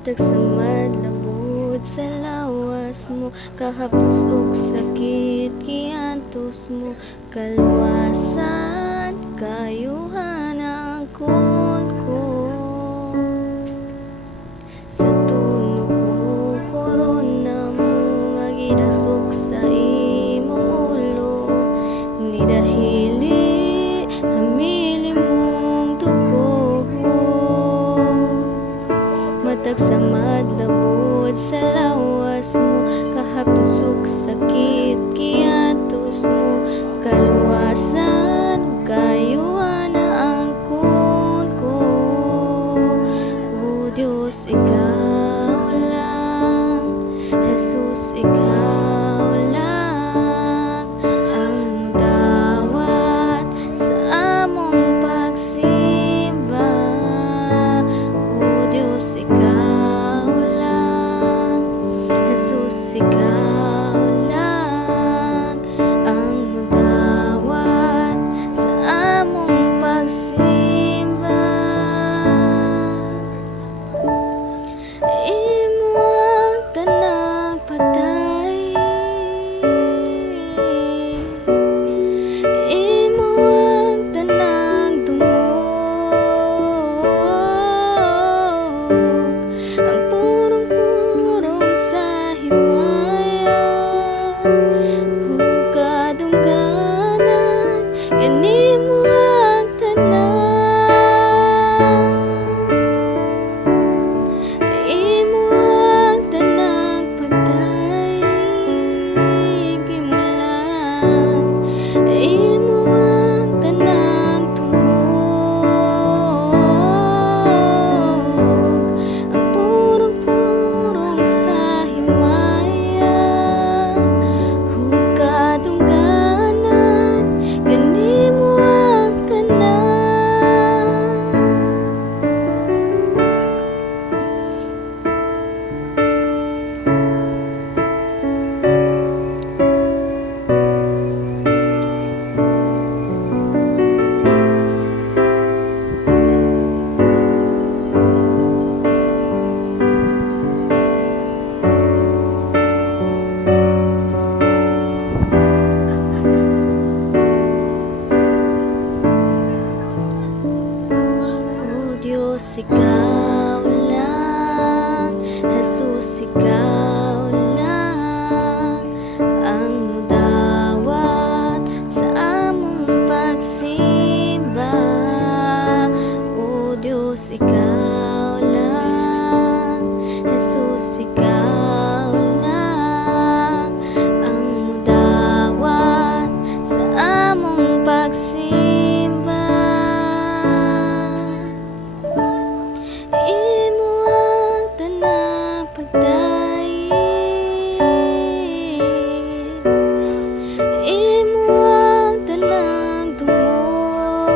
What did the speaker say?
Matag sa madlabot sa lawas mo, kahapos og sakit kiantos mo, kalwasan kayuhan ang kon ko. Sa tunog ko korona mo nga gidasok sa imong ulo, ni dahili hamili mong dugo. Matag sa madlabot sa lawas mo, kahapos og sakit kiatos mo, kalwasan kayuhan na ang kon ko. O Diyos, ikaw lang, Jesus, ikaw lang ang dawat sa among pagsimba. O Diyos, ikaw lang, Jesus, ikaw lang ang dawat sa among pagsimba. Imo ang tanang patay, imo ang tanang dungog, ang purong-purong sa himaya, hugad-ungganan, kanimo ang tanan. Imo ang tanang patay, gimulan. Imo ang tanang tungog, ang purong-purong sa himaya, hugad-ungganan, kanimo ang tanan. O Diyos, ikaw lang, Jesus, ikaw lang ang dawat sa among pagsimba. O Diyos, ikaw lang, Jesus, ikaw lang ang dawat sa among pagsimba. Imo ang tanang patay, imo ang tanang dungog,